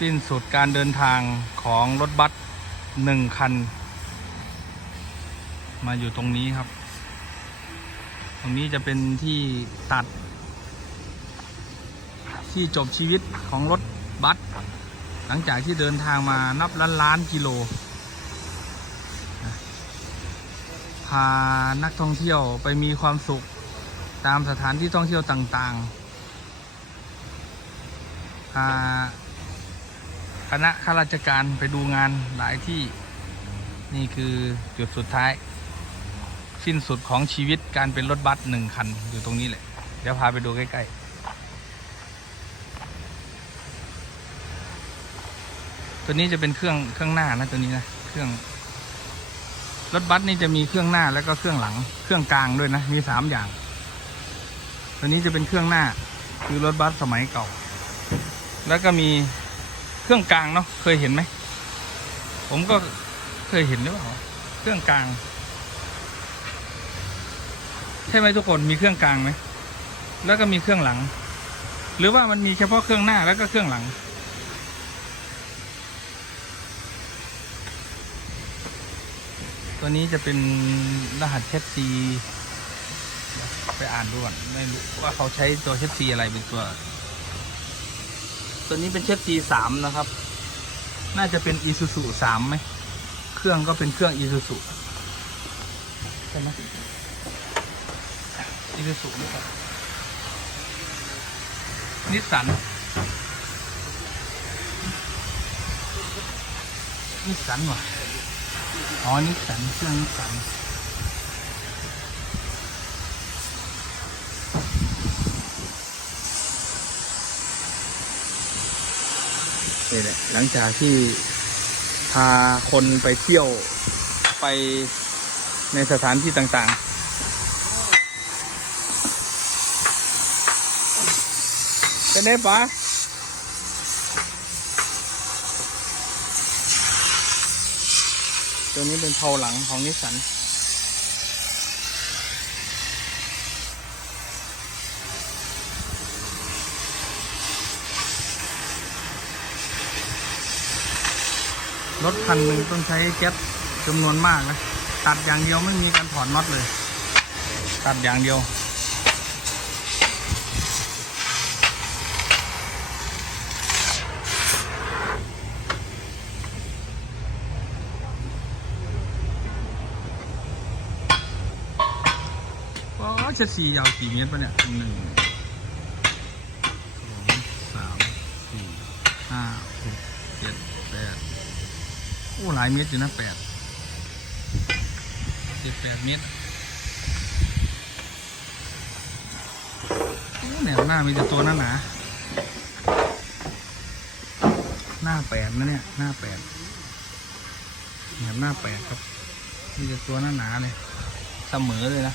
สิ้นสุดการเดินทางของรถบัสหนึ่งคัน มาอยู่ตรงนี้ครับ ตรงนี้จะเป็นที่ตัด ที่จบชีวิตของรถบัสหลังจากที่เดินทางมานับล้านล้านกิโล พานักท่องเที่ยวไปมีความสุขตามสถานที่ท่องเที่ยวต่างๆพา คณะข้าราชการไปดูงานหลายที่นี่คือจุดสุดท้าย สิ้นสุดของชีวิตการเป็นรถบัสหนึ่งคันอยู่ตรงนี้แหละ เดี๋ยวพาไปดูใกล้ๆตัวนี้จะเป็นเครื่องเครื่องหน้านะตัวนี้นะเครื่อง รถบัสนี่จะมีเครื่องหน้าแล้วก็เครื่องหลัง เครื่องกลางด้วยนะมีสามอย่าง ตัวนี้จะเป็นเครื่องหน้า คือรถบัสสมัยเก่า แล้วก็มี เครื่องกลางเนาะเคยเห็นไหม ผมก็เคยเห็นหรือเปล่าเครื่องกลาง ใช่ไหมทุกคนมีเครื่องกลางไหมแล้วก็มีเครื่องหลัง หรือว่ามันมีเฉพาะเครื่องหน้าแล้วก็เครื่องหลัง ตัวนี้จะเป็นรหัสเชฟซีไปอ่านดูก่อนไม่รู้ว่าเขาใช้ตัวเชฟซีอะไรเป็นตัว ตัวนี้เป็นเชฟซีสามนะครับ น่าจะเป็นอีซูซูสามไหม เครื่องก็เป็นเครื่องอีซูซูใช่ไหมอีซูซูนี่ครับนิสสันนิสสันว่ะอ๋อนิสสันเครื่องนิสสัน นี่แหละหลังจากที่พาคนไปเที่ยวไปในสถานที่ต่างๆ เป็นไงปะตัวนี้เป็นเผาหลังของนิสสัน รถคันหนึ่งต้องใช้แก๊สจำนวนมากนะ ตัดอย่างเดียวไม่มีการถอดน็อตเลย ตัดอย่างเดียวอ๋อเชดสียาวกี่เมตรปะเนี่ยหนึ่งสองสามสี่ห้าหกเจ็ดแปดโอ้ หลายเมตรอยู่นะแปดเจ็ดแปดเมตรโอ้แนวหน้ามีแต่ตัวหน้าหนาหน้าแปดนะเนี่ย หน้าแปดแนวหน้าแปดครับมีแต่ตัวหน้าหนาเลยเสมอเลยนะ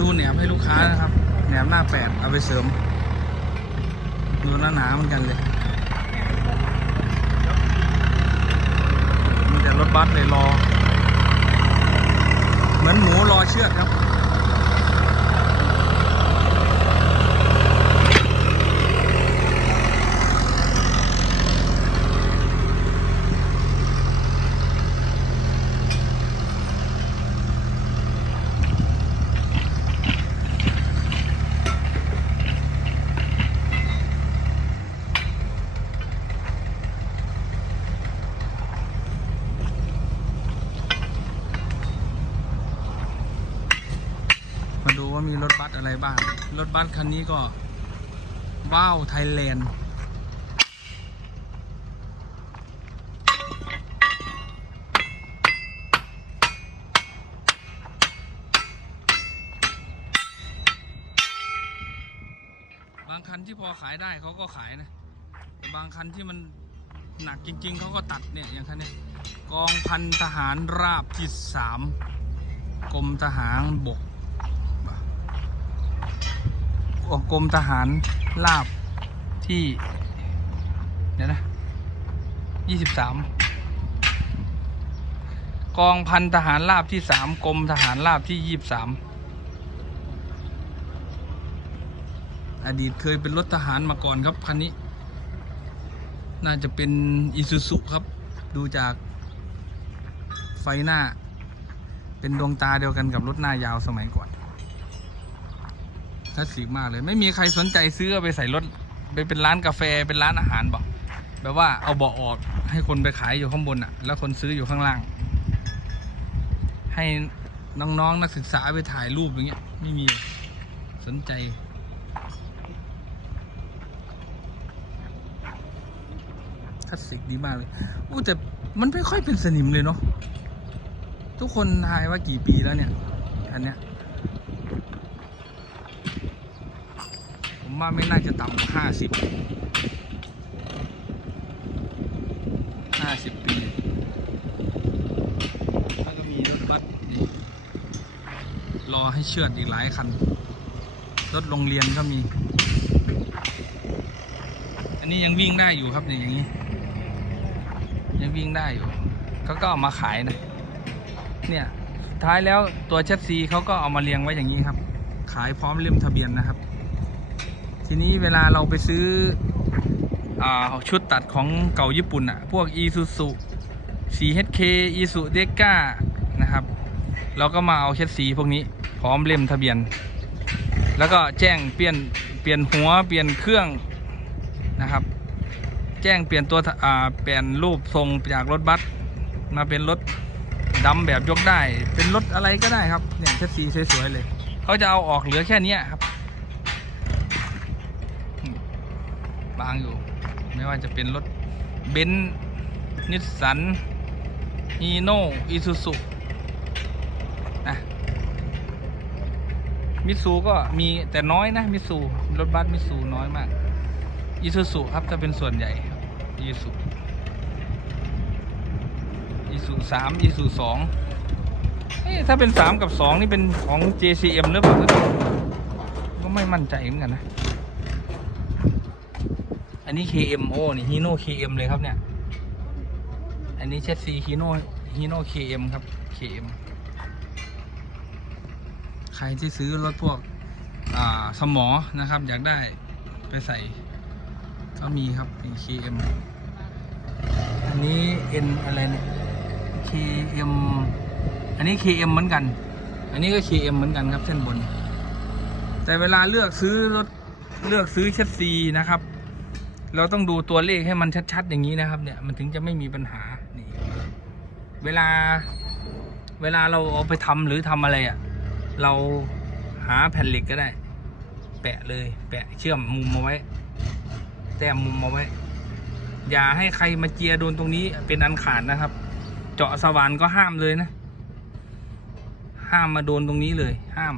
ดูแหนมให้ลูกค้านะครับ แหนมหน้าแปดเอาไปเสริม ดูหน้าหนาเหมือนกันเลย มีแต่รถบัสเลยรอ เหมือนหมูรอเชือกครับ ดูว่ามีรถบัสอะไรบ้าง รถบัสคันนี้ก็ว้าวไทยแลนด์บางคันที่พอขายได้เขาก็ขายนะ แต่บางคันที่มันหนักจริง ๆ เขาก็ตัดเนี่ย อย่างคันนี้กองพันทหารราบที่สามกรมทหารบก อกรมทหารลาบที่เดี๋ยวนะยี่สิบสามกองพันทหารราบที่สามกรมทหารราบที่ยี่สิบสามอดีตเคยเป็นรถทหารมาก่อนครับคันนี้ น่าจะเป็นอิซูซุครับ ดูจากไฟหน้า เป็นดวงตาเดียวกันกับรถหน้ายาวสมัยก่อน ลาสสิกมากเลย ไม่มีใครสนใจซื้อไปใส่รถไปเป็นร้านกาแฟเป็นร้านอาหารบอกแบบว่าเอาเบาะออกให้คนไปขายอยู่ข้างบนอะ แล้วคนซื้ออยู่ข้างล่าง ให้น้องๆนักศึกษาไปถ่ายรูปอย่างเงี้ย ไม่มีสนใจคลาสสิกดีมากเลยอู้แต่มันไม่ค่อยเป็นสนิมเลยเนาะทุกคนทายว่ากี่ปีแล้วเนี่ยอันเนี้ย ผม ว่าไม่น่าจะต่ำกว่าห้าสิบห้าสิบปีแล้วก็มีรถบัสนี่รอให้เชื่อดอีกหลายคัน รถโรงเรียนก็มี อันนี้ยังวิ่งได้อยู่ครับเนี่ยอย่างนี้ ยังวิ่งได้อยู่เขาก็เอามาขายนะ เนี่ยท้ายแล้วตัวเชสซีเขาก็เอามาเรียงไว้อย่างนี้ครับ ขายพร้อมเล่มทะเบียนนะครับ ทีนี้เวลาเราไปซื้ออชุดตัดของเก่าญี่ปุ่นอะพวก i s u z u 4HK i s u d e k a นะครับ เราก็มาเอาเช็ดสีพวกนี้พร้อมเล่มทะเบียน แล้วก็แจ้งเปลี่ยนเปลี่ยนหัวเปลี่ยนเครื่องนะครับ แจ้งเปลี่ยนตัวอ่าเปลี่ยนรูปทรงจากรถบัสมาเป็นรถดำแบบยกได้ เป็นรถอะไรก็ได้ครับเนี่ยเช็ดสีสวยๆเลย เขาจะเอาออกเหลือแค่นี้ครับอืมบางอยู่ ไม่ว่าจะเป็นรถเบนซ์นิสสันฮีโน่อิซูซุนะมิตซูก็มีแต่น้อยนะมิตซูรถบัสมิตซูน้อยมากอีซูซุครับจะเป็นส่วนใหญ่อีซูอีซูสามอีซูสองถ้าเป็นสามกับสองนี่เป็นของ JCM หรือเปล่าก็ไม่มั่นใจเหมือนกันนะ อันนี้ KM โอ้นี่ฮีโน่ KM เลยครับเนี่ย อันนี้เชสซีฮีโน่ฮีโน่ KM ครับ KM ใครที่ซื้อรถพวกอ่าสมอนะครับ อยากได้ไปใส่ ก็มีครับเป็น KM อันนี้ N อะไรเนี่ย KM อันนี้ KM เหมือนกัน อันนี้ก็ KM เหมือนกันครับเส้นบน แต่เวลาเลือกซื้อรถเลือกซื้อเชสซีนะครับ เราต้องดูตัวเลขให้มันชัดๆอย่างนี้นะครับ เนี่ยมันถึงจะไม่มีปัญหานี่เวลา เวลาเราเอาไปทำหรือทำอะไรอะ่ะ เราหาแผ่นเหล็กก็ได้ แปะเลย แปะเชื่อมมุมเอาไว้ แต้มมุมเอาไว้ อย่าให้ใครมาเจียโดนตรงนี้เป็นอันขาดนะครับ เจาะสว่านก็ห้ามเลยนะ ห้ามมาโดนตรงนี้เลย ห้าม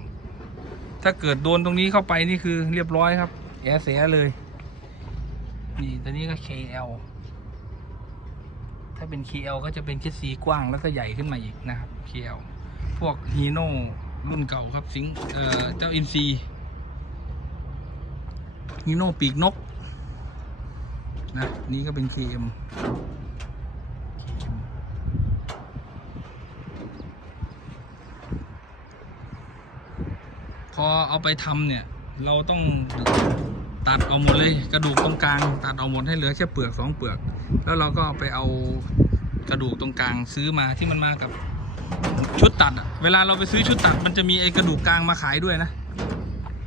ถ้าเกิดโดนตรงนี้เข้าไปนี่คือเรียบร้อยครับแอเสียเลย นี่ตัวนี้ก็ KL ถ้าเป็น KL ก็จะเป็นแค่สีกว้างแล้วก็ใหญ่ขึ้นมาอีกนะครับ KL พวกฮีโน่รุ่นเก่าครับสิงเอ่อเจ้าอินซีฮีโน่ปีกนกนะนี่ก็เป็น KM พอเอาไปทำเนี่ย เราต้อง ตัดเอาหมดเลยกระดูกตรงกลางตัดเอาหมดให้เหลือแค่เปลือกสองเปลือก แล้วเราก็ไปเอากระดูกตรงกลางซื้อมาที่มันมากับชุดตัดเวลาเราไปซื้อชุดตัด มันจะมีไอ้กระดูกกลางมาขายด้วยนะ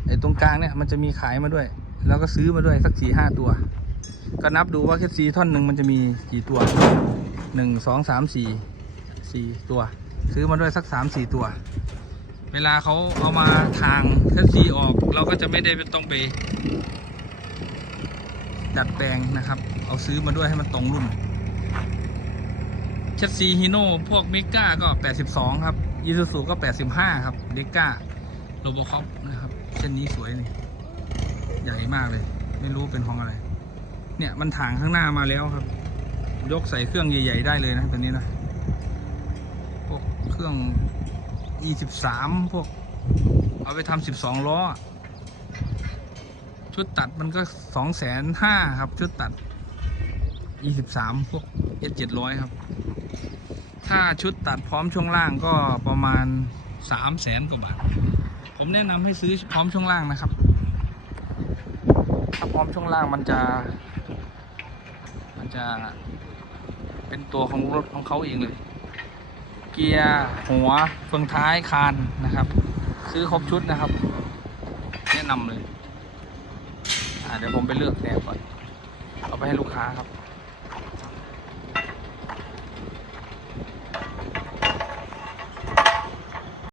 ไอ้ตรงกลางเนี่ยมันจะมีขายมาด้วย แล้วก็ซื้อมาด้วยสักสี่ห้าตัว ก็นับดูว่าแค่ซีท่อนหนึ่งมันจะมีกี่ตัวหนึ่งสองสามสี่สี่ตัว ซื้อมาด้วยสักสามสี่ตัว เวลาเขาเอามาทางแค่ซีออก เราก็จะไม่ได้ต้องไป ดัดแปลงนะครับ เอาซื้อมาด้วยให้มันตรงรุ่นเชสซีฮีโน่พวกมิก้าก็ 82 ครับยีซูซูก็ 85 ครับเดก้าโรบอคอปนะครับเช่นนี้สวยนี่ใหญ่มากเลย ไม่รู้เป็นของอะไร เนี่ยมันถางข้างหน้ามาแล้วครับ ยกใส่เครื่องใหญ่ ๆ ได้เลยนะตัวนี้นะพวกเครื่อง e 1 3พวก เอาไปทำ12 ล้อ ชุดตัดมันก็2 5 0 0 0ครับ ชุดตัดยี่สิบสามพวก S เจ็ดร้อยครับ ถ้าชุดตัดพร้อมช่วงล่างก็ประมาณสามแสนกว่าบาท ผมแนะนำให้ซื้อพร้อมช่วงล่างนะครับ ถ้าพร้อมช่วงล่างมันจะ มันจะเป็นตัวของรถของเขาเองเลย เกียร์หัวเฟืองท้ายคานนะครับ ซื้อครบชุดนะครับ แนะนำเลย เดี๋ยวผมไปเลือกแนบก่อน เอาไปให้ลูกค้าครับ